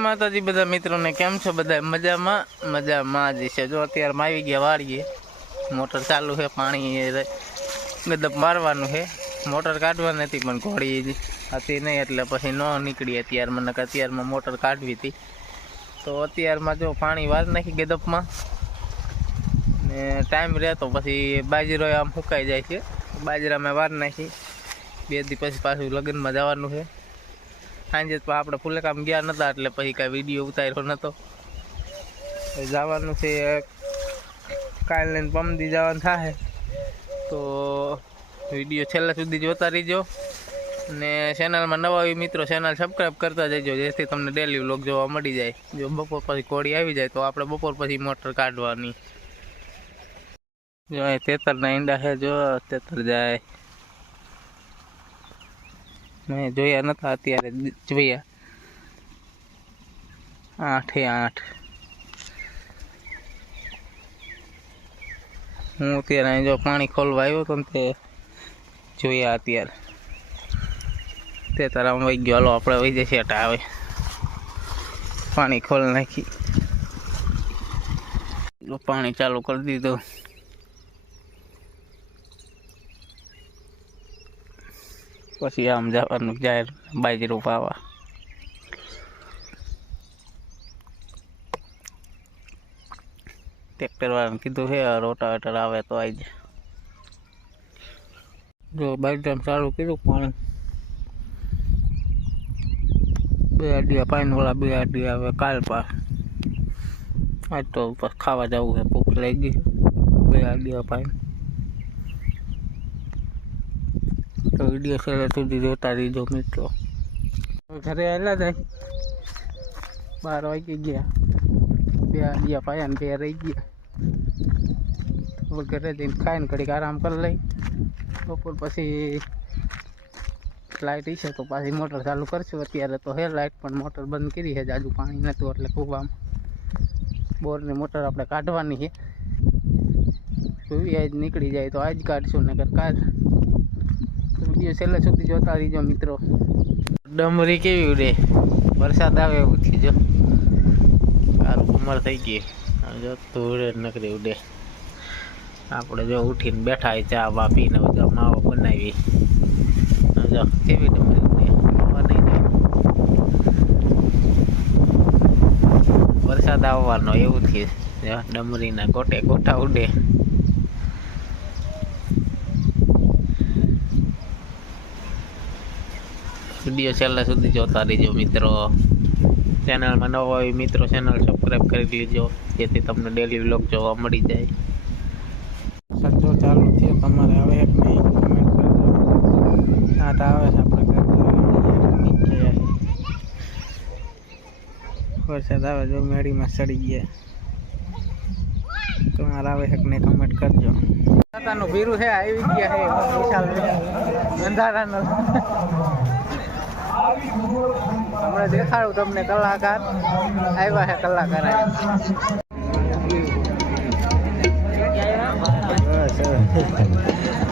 માતાજી, બધા મિત્રોને કેમ છો? બધા મજામાં? મજામાં જ છે. જો અત્યારમાં આવી ગયા વાળીએ. મોટર ચાલુ છે, પાણી ગદબ મારવાનું છે. મોટર કાઢવા નથી પણ ઘોડી હતી નહીં, એટલે પછી ન નીકળી અત્યાર. મને અત્યારમાં મોટર કાઢવી હતી. તો અત્યારમાં જો પાણી વાર નાખી ગદપમાં ને ટાઈમ રહે તો પછી બાજરો આમ સુકાઈ જાય છે. બાજરામાં વાર નાખી. બે દી પછી પાછું લગ્નમાં જવાનું છે. સાંજે તો આપણે ફૂલેકામ ગયા નતા એટલે પછી કાંઈ વીડિયો ઉતાર્યો નહોતો જવાનું છે કાલ લઈને પમદી જવાનું થાય તો વીડિયો છેલ્લા સુધી જોતા રહીજો અને ચેનલમાં નવા મિત્રો ચેનલ સબસ્ક્રાઈબ કરતા જજો, જેથી તમને ડેલી વ્લોગ જોવા મળી જાય. જો બપોર પછી કોળી આવી જાય, તો આપણે બપોર પછી મોટર કાઢવાની. જો અહીં તેતરના ઈંડા છે, જો તેતર જાય. મેં જોયા નતા અત્યારે, જોયા. આઠે આઠ. હું અત્યારે અહીં જો પાણી ખોલવા આવ્યો હતો ને તે જોયા અત્યારે. તે તારા વહી ગયો. હાલો, આપણે વહી જશે આવે પાણી ખોલ નાખી. પાણી ચાલુ કરી દીધું. પછી આમ જવાનું જાહેર બાજરું પાવા ટ્રેક્ટર વાળાને કીધું છે રોટાવેટર આવે તો આવી જાય જો બાજરું ચાલુ કીધું પાણી. બે અડિયા પાણી વાળા બે અડિયા આવે કાલ પાસ આજ તો ખાવા જવું છે ભૂખ લઈ ગઈ બે અડિયા પાણી. તો વીડિયો છેલ્લે સુધી જોતા રહીજો મિત્રો ઘરે આવેલા જાય બાર વાગી ગયા બે આડિયા પાયા ને બે રહી ગયા હવે ઘરે જઈને ખાઈને ઘડીક આરામ કરી લઈ બપોર પછી લાઇટ હશે તો પાછી મોટર ચાલુ કરશું અત્યારે તો હે લાઇટ પણ મોટર બંધ કરી છે જાજુ પાણી નહોતું એટલે કૂવામાં બોરની મોટર આપણે કાઢવાની છે। જોઈએ આજ નીકળી જાય તો આજ કાઢશું, નકર કાઢ વીડિયો છેલ્લે સુધી જોતા રહીજો, મિત્રો. ડમરી કેવી ઉડે? વરસાદ આવે એવું થી જો. સારું, ઉંમર થઈ ગઈ. જો ઉડે નકરી ઉડે. આપણે જો ઉઠીને બેઠા હોય ચા, બા, પીને બધા માવો બનાવી જો, કેવી ડમરી ઉડે? હવા નહીં જાય વરસાદ આવવાનો એવું થી જો, ડમરીના ગોટે ગોટા ઉડે. વીડિયો છેલ્લે સુધી જોતા રહીજો મિત્રો. ચેનલમાં નવા હોય મિત્રો ચેનલ સબસ્ક્રાઈબ કરી લેજો, જેથી તમને ડેલી વ્લોગ જોવા મળી જાય. સાચો ચાલુ છે તમારે હવે એક કમેન્ટ કરજો આટ આવે છે આપણે વરસાદ આવે જો મેળીમાં સડી ગયા. તમારે આવે છે કમેન્ટ કરજો. નું ભીરું છે, આવી ગયા છે. વિશાલ અંધારાનો હમણાં દેખાડું તમને કલાકાર. આવ્યા છે કલાકાર. આવ્યા.